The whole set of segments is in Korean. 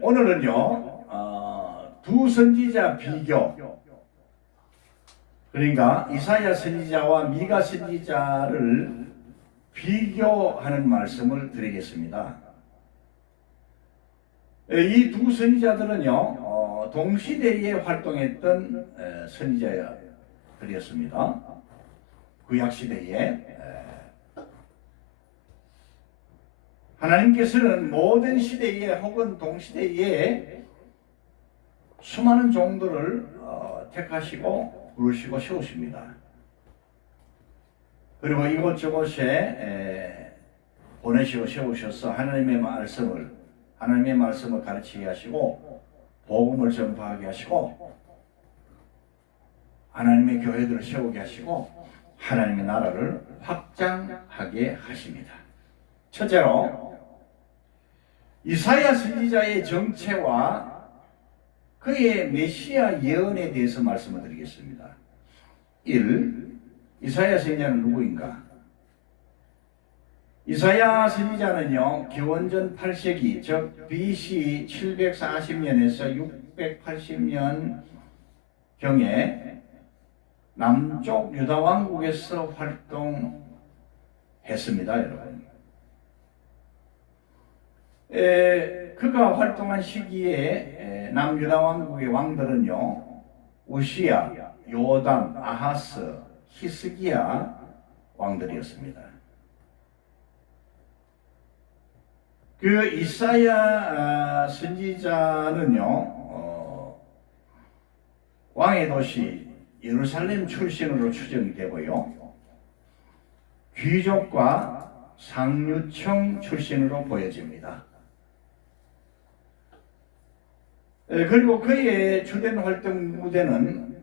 오늘은요, 두 선지자 비교, 그러니까 이사야 선지자와 미가 선지자를 비교하는 말씀을 드리겠습니다. 이 두 선지자들은요, 동시대에 활동했던 선지자들이었습니다. 구약시대에. 하나님께서는 모든 시대에 혹은 동시대에 수많은 종들을 택하시고 부르시고 세우십니다. 그리고 이곳저곳에 보내시고 세우셔서 하나님의 말씀을 가르치게 하시고 복음을 전파하게 하시고 하나님의 교회들을 세우게 하시고 하나님의 나라를 확장하게 하십니다. 첫째로 이사야 선지자의 정체와 그의 메시아 예언에 대해서 말씀을 드리겠습니다. 1. 이사야 선지자는 누구인가? 이사야 선지자는요, 기원전 8세기, 즉 BC 740년에서 680년경에 남쪽 유다 왕국에서 활동했습니다, 여러분. 그가 활동한 시기에 남유다 왕국의 왕들은요, 우시야, 요담, 아하스, 히스기야 왕들이었습니다. 그 이사야 선지자는요, 왕의 도시 예루살렘 출신으로 추정이 되고요, 귀족과 상류층 출신으로 보여집니다. 그리고 그의 주된 활동 무대는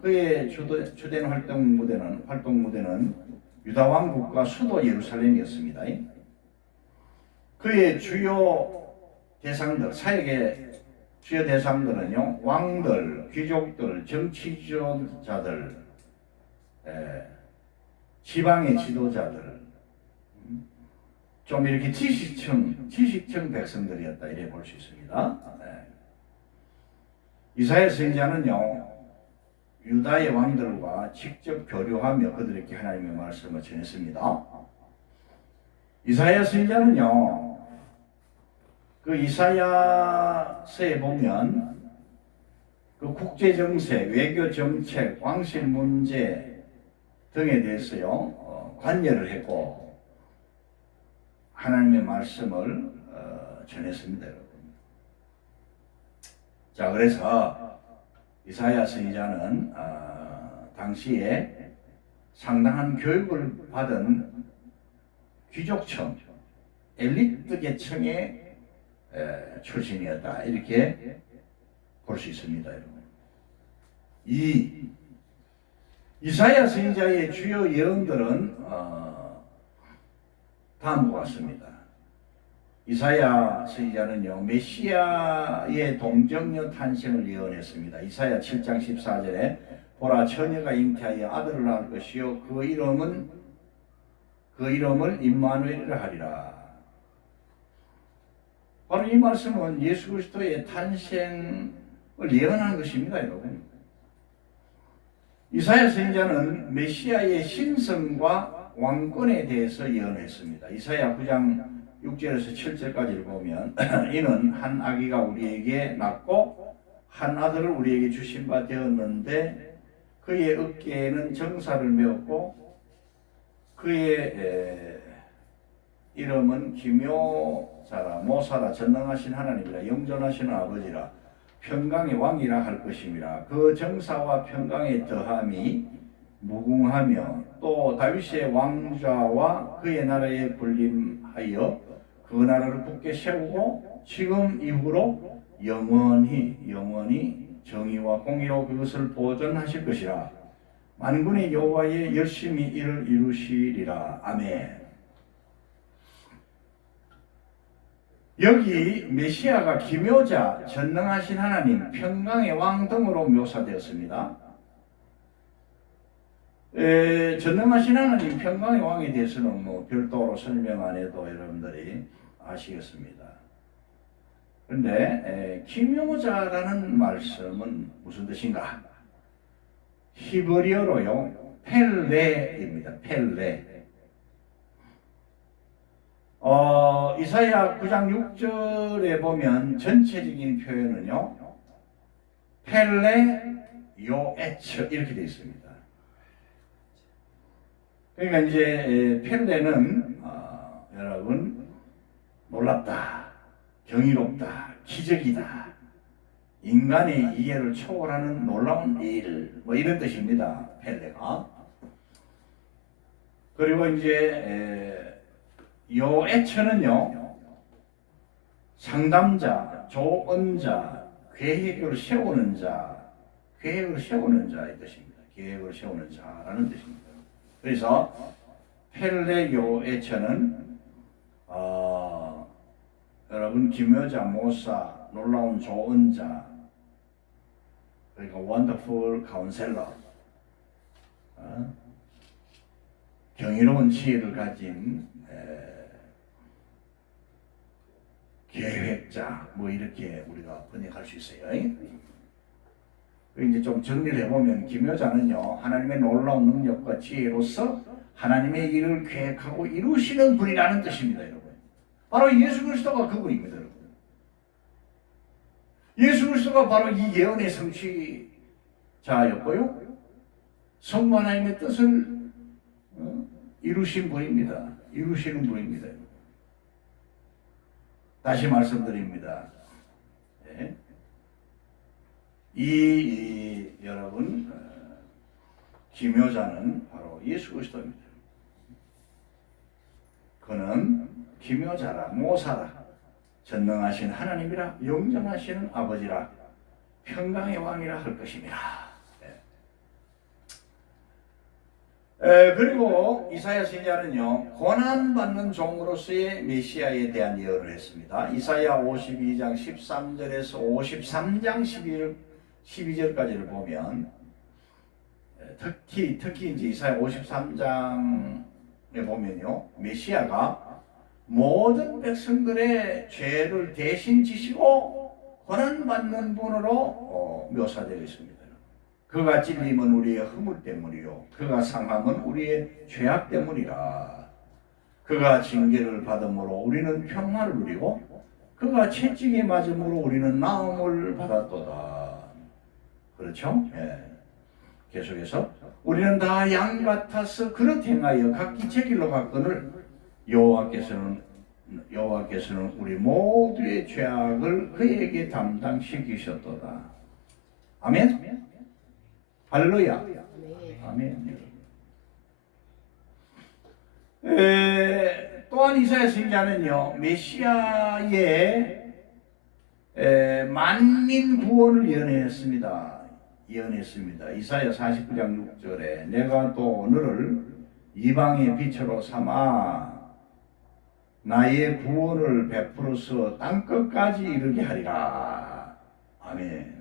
유다 왕국과 수도 예루살렘이었습니다. 그의 주요 대상들, 사역의 주요 대상들은요, 왕들, 귀족들, 정치 지도자들, 지방의 지도자들, 좀 이렇게 지식층 백성들이었다, 이래 볼 수 있습니다. 이사야 선지자는요, 유다의 왕들과 직접 교류하며 그들에게 하나님의 말씀을 전했습니다. 이사야 선지자는요, 그 이사야서에 보면 그 국제 정세, 외교 정책, 왕실 문제 등에 대해서요, 관여를 했고 하나님의 말씀을 전했습니다, 여러분. 자, 그래서 이사야 선지자는 당시에 상당한 교육을 받은 귀족층, 엘리트 계층의 출신이었다, 이렇게 볼 수 있습니다, 여러분. 이사야 선지자의 주요 예언들은 다음과 같습니다. 이사야 선지자는요, 메시아의 동정녀 탄생을 예언했습니다. 이사야 7장 14절에 보라, 처녀가 잉태하여 아들을 낳을 것이요 그 이름을 임마누엘이라 하리라. 바로 이 말씀은 예수 그리스도의 탄생을 예언한 것입니다, 여러분. 이사야 선지자는 메시아의 신성과 왕권에 대해서 예언했습니다. 이사야 9장 6절에서 7절까지를 보면 이는 한 아기가 우리에게 낳고 한 아들을 우리에게 주신 바 되었는데 그의 어깨에는 정사를 메었고 그의 이름은 기묘자라, 모사라, 전능하신 하나님이라, 영존하시는 아버지라, 평강의 왕이라 할 것임이라. 그 정사와 평강의 더함이 무궁하며 또 다윗의 왕좌와 그의 나라에 군림하여 그 나라를 굳게 세우고 지금 이후로 영원히 정의와 공의로 그것을 보존하실 것이라. 만군의 여호와의 열심히 이를 이루시리라. 아멘. 여기 메시아가 기묘자, 전능하신 하나님, 평강의 왕 등으로 묘사되었습니다. 전능하신 하나님, 평강의 왕에 대해서는 별도로 설명 안 해도 여러분들이 아시겠습니다. 그런데 기묘자라는 말씀은 무슨 뜻인가? 히브리어로요, 펠레입니다. 펠레. 이사야 9장 6절에 보면 전체적인 표현은요, 펠레 요에츠 이렇게 되어 있습니다. 그러니까 이제 펠레는 여러분 놀랍다, 경이롭다, 기적이다, 인간의 이해를 초월하는 놀라운 일, 뭐 이런 뜻입니다. 펠레가. 그리고 이제 요에처는요, 상담자, 조언자, 계획을 세우는 자, 계획을 세우는 자의 뜻입니다. 계획을 세우는 자라는 뜻입니다. 그래서 펠레 요에처는 여러분 기묘자, 모사, 놀라운 조언자, 그러니까 원더풀 카운셀러, 경이로운 지혜를 가진 계획자, 뭐 이렇게 우리가 번역할 수 있어요. 이제 좀 정리를 해보면 기묘자는요, 하나님의 놀라운 능력과 지혜로서 하나님의 일을 계획하고 이루시는 분이라는 뜻입니다, 여러분. 바로 예수 그리스도가 그분입니다, 여러분. 예수 그리스도가 바로 이 예언의 성취자였고요, 성부 하나님의 뜻을 이루신 분입니다. 이루시는 분입니다. 다시 말씀드립니다. 네. 여러분 기묘자는 바로 예수 그리스도입니다. 그는 기묘자라, 모사라, 전능하신 하나님이라, 영존하시는 아버지라, 평강의 왕이라 할 것입니다. 그리고 이사야 선지자는요, 고난받는 종으로서의 메시아에 대한 예언을 했습니다. 이사야 52장 13절에서 53장 12절까지를 보면 특히 이제 이사야 53장에 보면요, 메시아가 모든 백성들의 죄를 대신 지시고 고난받는 분으로 묘사되어 있습니다. 그가 찔림은 우리의 허물 때문이요, 그가 상함은 우리의 죄악 때문이라. 그가 징계를 받음으로 우리는 평화를 누리고 그가 채찍에 맞음으로 우리는 나음을 받았도다. 그렇죠? 예. 계속해서 우리는 다 양 같아서 그릇 행하여 각기 제 길로 갔거늘 여호와께서는 우리 모두의 죄악을 그에게 담당시키셨도다. 아멘. 할렐루야. 아멘. 또한 이사야 선지자는요, 메시아의 만민 구원을 예언했습니다. 이사야 49장 6절에 내가 또 너를 이방의 빛으로 삼아 나의 구원을 베풀어서 땅끝까지 이르게 하리라. 아멘.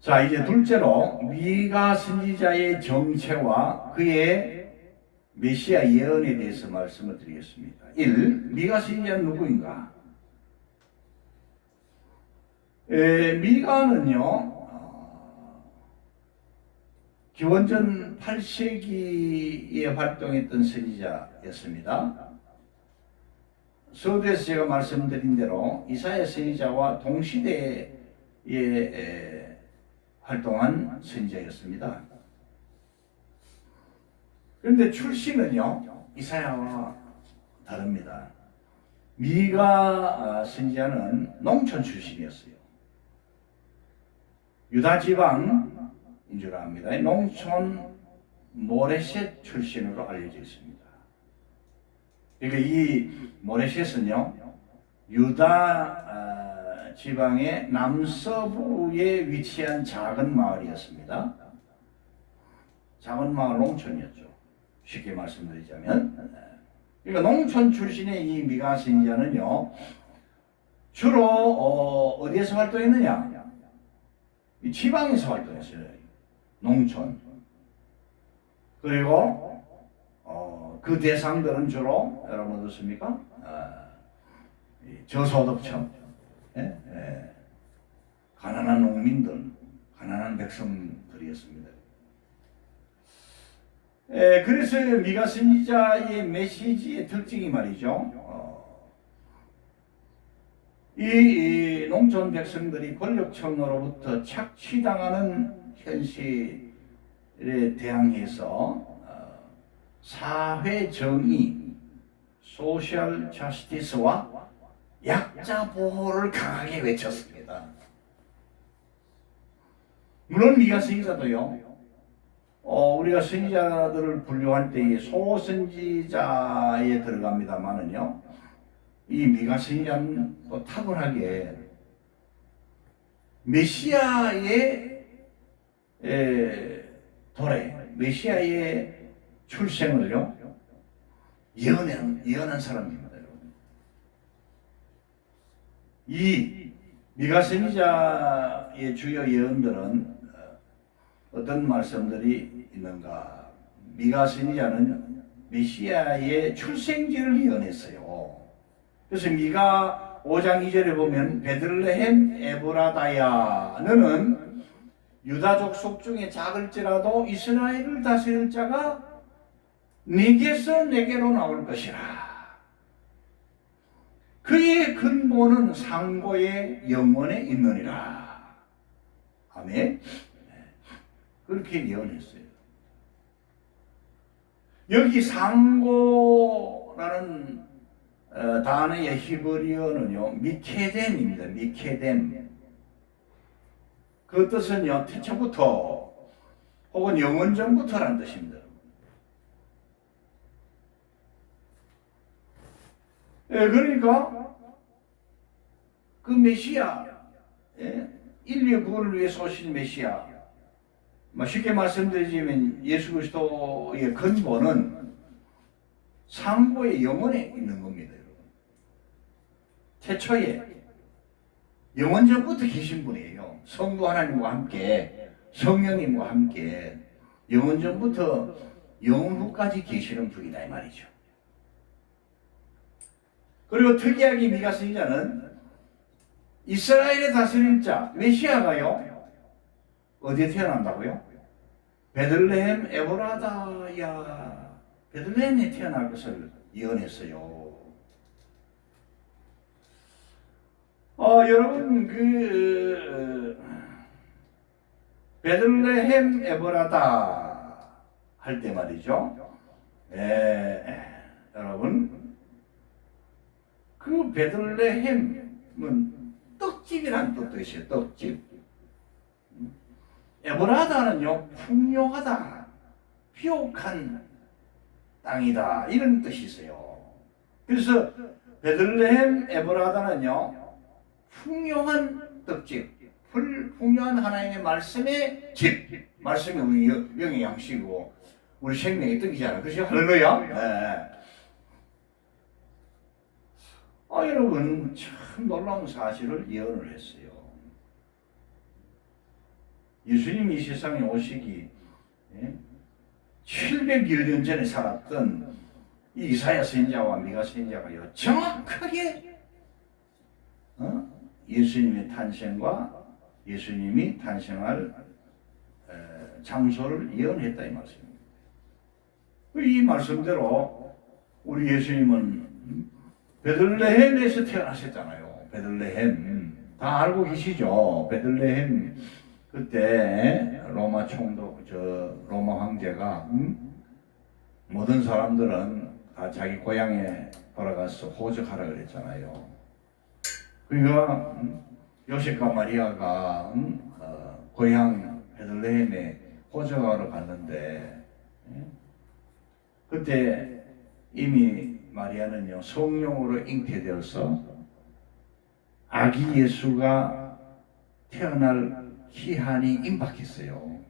자, 이제 둘째로 미가 선지자의 정체와 그의 메시아 예언에 대해서 말씀을 드리겠습니다. 1. 미가 선지자는 누구인가? 미가는요, 기원전 8세기에 활동했던 선지자였습니다. 서두에서 제가 말씀드린 대로 이사야 선지자와 동시대에 활동한 선지자였습니다. 그런데 출신은요, 이사야와 다릅니다. 미가 선지자는 농촌 출신이었어요. 유다 지방인 줄 압니다. 농촌 모레셋 출신으로 알려져 있습니다. 그러니까 이 모레셋은요, 유다 지방의 남서부에 위치한 작은 마을이었습니다. 작은 마을 농촌이었죠. 쉽게 말씀드리자면. 그러니까 농촌 출신의 이 미가 선지자는요, 주로 어디에서 활동했느냐? 이 지방에서 활동했어요. 농촌. 그리고 그 대상들은 주로 여러분 어떻습니까? 저소득층, 가난한 농민들, 가난한 백성들이었습니다. 그래서 미가 선지자의 메시지의 특징이 말이죠. 이 농촌 백성들이 권력층으로부터 착취당하는 현실에 대항해서 사회 정의, 소셜 저스티스와 약자 보호를 강하게 외쳤습니다. 물론 미가 선지자도요, 우리가 선지자들을 분류할 때에 소선지자에 들어갑니다만은요, 이 미가 선지자는 또 탁월하게 메시아의 도래, 메시아의 출생을요 예언한 사람입니다. 이 미가 선지자의 주요 예언들은 어떤 말씀들이 있는가? 미가 선지자는 메시아의 출생지를 예언했어요. 그래서 미가 5장 2절에 보면 베들레헴 에브라다야 너는 유다족 속 중에 작을지라도 이스라엘을 다스릴 자가 네게서 내게로 나올 것이라. 그의 근본은 상고의 영원에 있느니라. 아멘. 그렇게 예언했어요. 여기 상고라는 단어의 히브리어는요 미케뎀입니다. 미케뎀. 그 뜻은요 태초부터 혹은 영원전부터라는 뜻입니다. 그러니까 그 메시아, 인류의 구원을 위해서 오신 메시아, 쉽게 말씀드리자면 예수 그리스도의 근본은 상고의 영원에 있는 겁니다. 여러분. 태초에 영원전부터 계신 분이에요. 성부 하나님과 함께 성령님과 함께 영원전부터 영원 후까지 계시는 분이다 이 말이죠. 그리고 특이하게 미가 선지자는 이스라엘의 다스릴 자 메시아가요 어디에 태어난다고요? 베들레헴 에브라다야 베들레헴에 태어날 것을 예언했어요. 여러분 베들레헴 에브라다 할 때 말이죠. 여러분 그 베들레헴은 떡집이라는 뜻도 있어요. 떡집. 에브라다는요 풍요하다, 비옥한 땅이다 이런 뜻이 있어요. 그래서 베들레헴 에브라다는요 풍요한 떡집, 풍요한 하나님의 말씀의 집, 말씀이 우리 영의 양식이고 우리 생명의 떡이잖아요. 그렇죠? 할렐루야. 네. 여러분 참 놀라운 사실을 예언을 했어요. 예수님이 이 세상에 오시기 700여 년 전에 살았던 이 이사야 선지자와 미가 선지자가요 정확하게 예수님의 탄생과 예수님이 탄생할 장소를 예언했다 이 말씀입니다. 이 말씀대로 우리 예수님은 베들레헴에서 태어나셨잖아요. 베들레헴 다 알고 계시죠? 베들레헴 그때 로마 총독 로마 황제가 모든 사람들은 다 자기 고향에 돌아가서 호적하라 그랬잖아요. 그러니까 요셉과 마리아가 고향 베들레헴에 호적하러 갔는데 그때 이미 마리아는요 성령으로 잉태되어서 아기 예수가 태어날 기한이 임박했어요.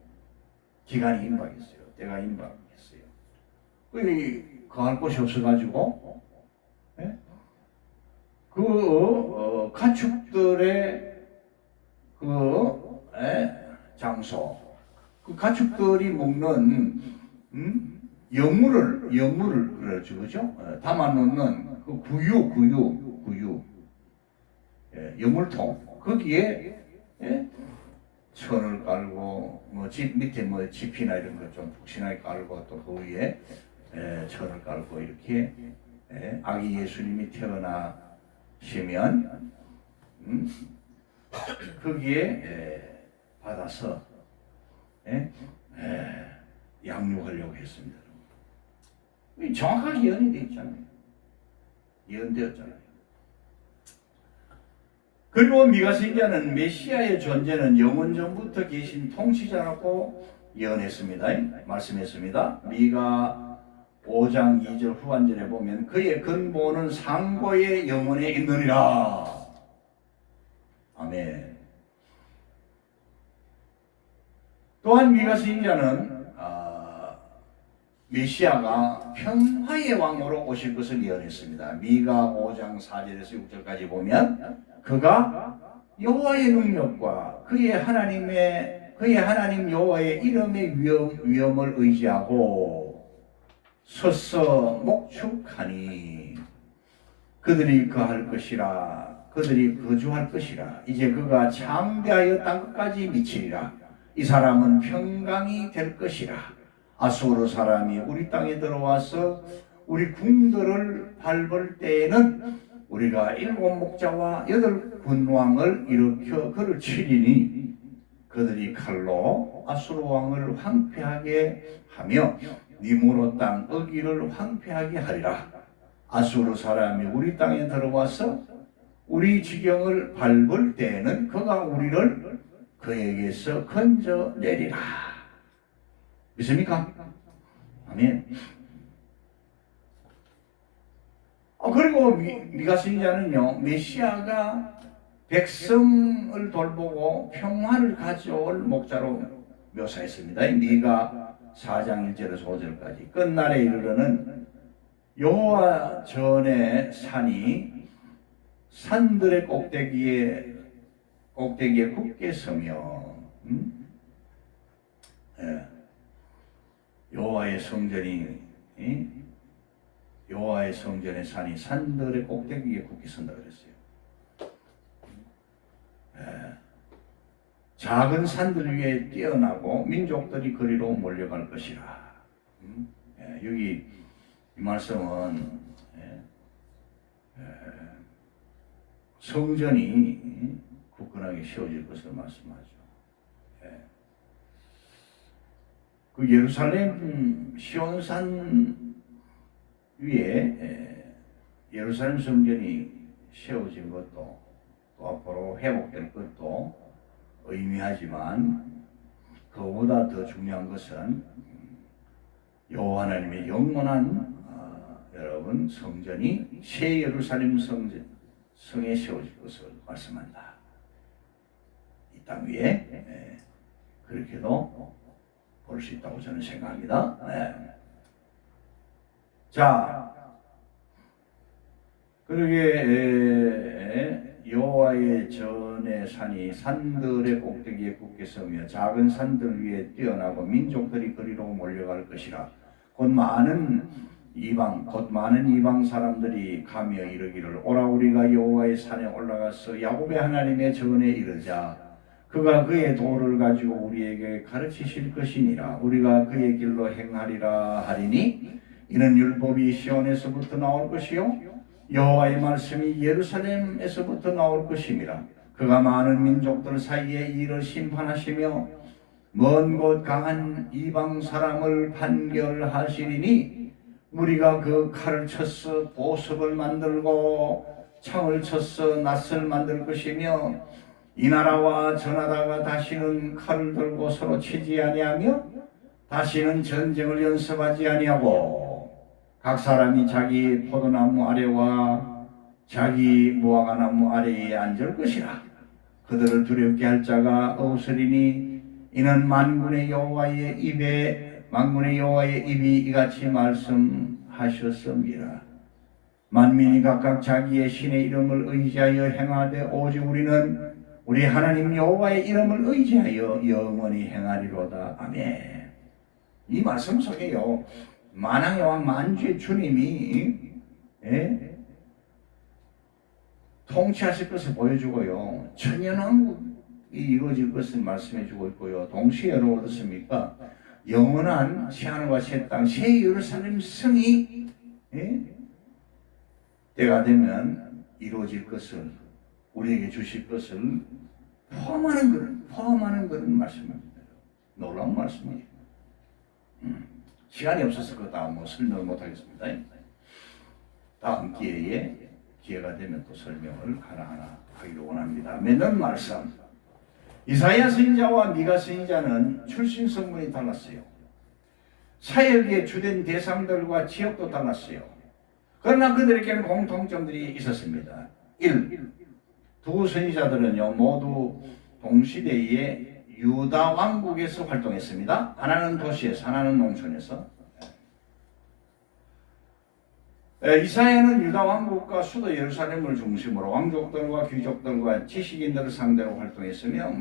기간이 임박했어요. 때가 임박했어요. 거할 곳이 없어가지고 가축들의 장소, 그 가축들이 먹는 여물을 그러죠, 그죠? 담아놓는 그 구유 여물통 거기에 천을 깔고 뭐 집 밑에 뭐 지피나 이런 거 좀 푹신하게 깔고 또 그 위에 천을 깔고 이렇게 아기 예수님이 태어나시면 거기에 받아서 양육하려고 했습니다. 정확하게 예언이 되어 있잖아요. 예언되었잖아요. 그리고 미가 선지자는 메시아의 존재는 영원 전부터 계신 통치자라고 예언했습니다. 말씀했습니다. 미가 5장 2절 후반절에 보면 그의 근본은 상고의 영혼에 있느니라. 아멘. 또한 미가 선지자는 메시아가 평화의 왕으로 오실 것을 예언했습니다. 미가 5장 4절에서 6절까지 보면 그가 여호와의 능력과 그의 하나님 여호와의 이름의 위엄을 의지하고 서서 목축하니 그들이 거할 것이라 그들이 거주할 것이라. 이제 그가 창대하여 땅끝까지 미치리라. 이 사람은 평강이 될 것이라. 아수르 사람이 우리 땅에 들어와서 우리 궁들을 밟을 때에는 우리가 7 목자와 8 군왕을 일으켜 그를 치리니 그들이 칼로 아수르 왕을 황폐하게 하며 니무롯 땅 어기를 황폐하게 하리라. 아수르 사람이 우리 땅에 들어와서 우리 지경을 밟을 때에는 그가 우리를 그에게서 건져내리라. 믿습니까? 아멘. 그리고 미가 선지자는요, 메시아가 백성을 돌보고 평화를 가져올 목자로 묘사했습니다. 미가 4장 1절에서 5절까지. 끝날에 이르러는 여호와 전의 산이 산들의 꼭대기에 굳게 서며 여호와의 성전의 산이 산들의 꼭대기에 굳게 선다 그랬어요. 작은 산들 위에 뛰어나고 민족들이 그리로 몰려갈 것이라. 여기 이 말씀은 성전이 굳건하게 세워질 것을 말씀하죠. 그 예루살렘 시온산 위에 예루살렘 성전이 세워진 것도 또 앞으로 회복될 것도 의미하지만 그보다 더 중요한 것은 여호와 하나님의 영원한 여러분 성전이 새 예루살렘 성에 세워질 것을 말씀한다. 이 땅 위에 그렇게도 볼 수 있다고 저는 생각합니다. 자, 그러게 여호와의 전의 산이 산들의 꼭대기에 굳게 서며 작은 산들 위에 뛰어나고 민족들이 그리로 몰려갈 것이라. 곧 많은 이방 사람들이 가며 이르기를 오라 우리가 여호와의 산에 올라가서 야곱의 하나님의 전에 이르자. 그가 그의 도를 가지고 우리에게 가르치실 것이니라. 우리가 그의 길로 행하리라 하리니 이는 율법이 시온에서부터 나올 것이요 여호와의 말씀이 예루살렘에서부터 나올 것임이라. 그가 많은 민족들 사이에 이를 심판하시며 먼 곳 강한 이방 사람을 판결하시리니 우리가 그 칼을 쳐서 보석을 만들고 창을 쳐서 낫을 만들 것이며 이 나라와 저 나라가 다시는 칼을 들고 서로 치지 아니하며 다시는 전쟁을 연습하지 아니하고 각 사람이 자기 포도나무 아래와 자기 무화과나무 아래에 앉을 것이라. 그들을 두렵게 할 자가 없으리니 이는 만군의 여호와의 입이 이같이 말씀하셨습니다. 만민이 각각 자기의 신의 이름을 의지하여 행하되 오직 우리는 우리 하나님 여호와의 이름을 의지하여 영원히 행하리로다. 아멘. 이 말씀 속에요, 만왕의 왕 만주의 주님이 통치하실 것을 보여주고요. 천년왕국이 이루어질 것을 말씀해주고 있고요. 동시에 여러분 어떻습니까? 영원한 새하늘과 새 땅, 새 예루살렘 성이 때가 되면 이루어질 것을, 우리에게 주실 것을 포함하는 그런 말씀입니다. 놀라운 말씀이에요. 시간이 없어서 그거 다 설명을 못하겠습니다. 다음 기회가 되면 또 설명을 하나하나 하기로 원합니다. 맺는 말씀. 이사야 선지자와 미가 선지자는 출신 성분이 달랐어요. 사역의 주된 대상들과 지역도 달랐어요. 그러나 그들에게는 공통점들이 있었습니다. 1. 두 선지자들은요 모두 동시대에 유다 왕국에서 활동했습니다. 하나는 도시에서, 하나는 농촌에서. 이사야는 유다 왕국과 수도 예루살렘을 중심으로 왕족들과 귀족들과 지식인들을 상대로 활동했으며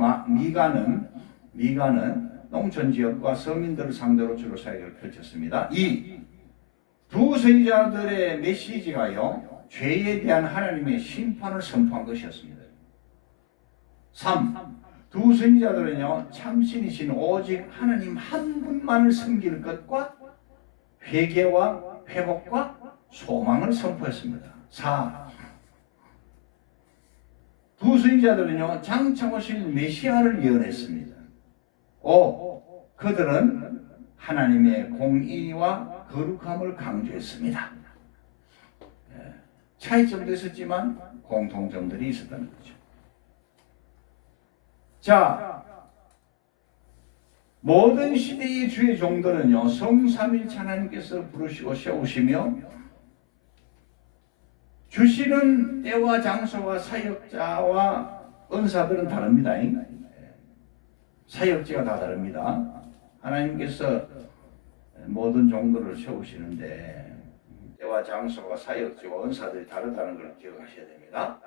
미가는 농촌 지역과 서민들을 상대로 주로 사역을 펼쳤습니다. 2. 두 선지자들의 메시지가요 죄에 대한 하나님의 심판을 선포한 것이었습니다. 3. 두 선지자들은요 참신이신 오직 하나님 한 분만을 섬길 것과 회개와 회복과 소망을 선포했습니다. 4. 두 선지자들은요 장차 오실 메시아를 예언했습니다. 5. 그들은 하나님의 공의와 거룩함을 강조했습니다. 차이점도 있었지만 공통점들이 있었다는 거죠. 자, 모든 시대의 주의 종들은요 성삼일체 하나님께서 부르시고 세우시며 주시는 때와 장소와 사역자와 은사들은 다릅니다. 사역지가 다 다릅니다. 하나님께서 모든 종들을 세우시는데 때와 장소와 사역지와 은사들이 다르다는 걸 기억하셔야 됩니다.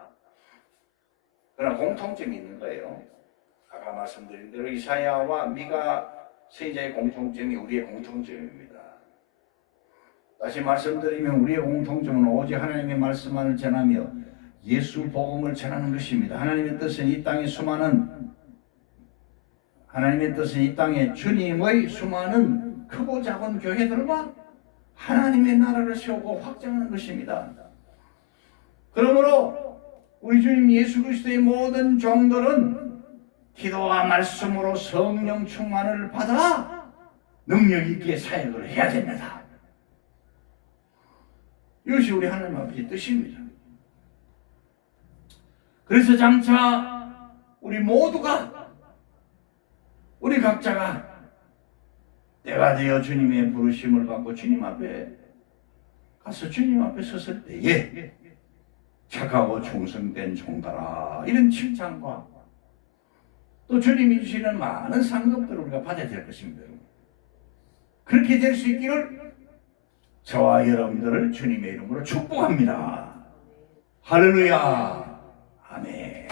그러나 공통점이 있는 거예요. 아까 말씀드린 대로 이사야와 미가 선지자의 공통점이 우리의 공통점입니다. 다시 말씀드리면 우리의 공통점은 오직 하나님의 말씀만을 전하며 예수 복음을 전하는 것입니다. 하나님의 뜻은 이 땅에 주님의 수많은 크고 작은 교회들과 하나님의 나라를 세우고 확장하는 것입니다. 그러므로 우리 주님 예수 그리스도의 모든 종들은 기도와 말씀으로 성령 충만을 받아 능력 있게 사역을 해야 됩니다. 이것이 우리 하나님 아버지의 뜻입니다. 그래서 장차 우리 각자가 때가 되어 주님의 부르심을 받고 주님 앞에 가서 주님 앞에 섰을 때에 착하고 충성된 종들아 이런 칭찬과 또 주님이 주시는 많은 상급들을 우리가 받아야 될 것입니다. 그렇게 될 수 있기를 저와 여러분들을 주님의 이름으로 축복합니다. 할렐루야. 아멘.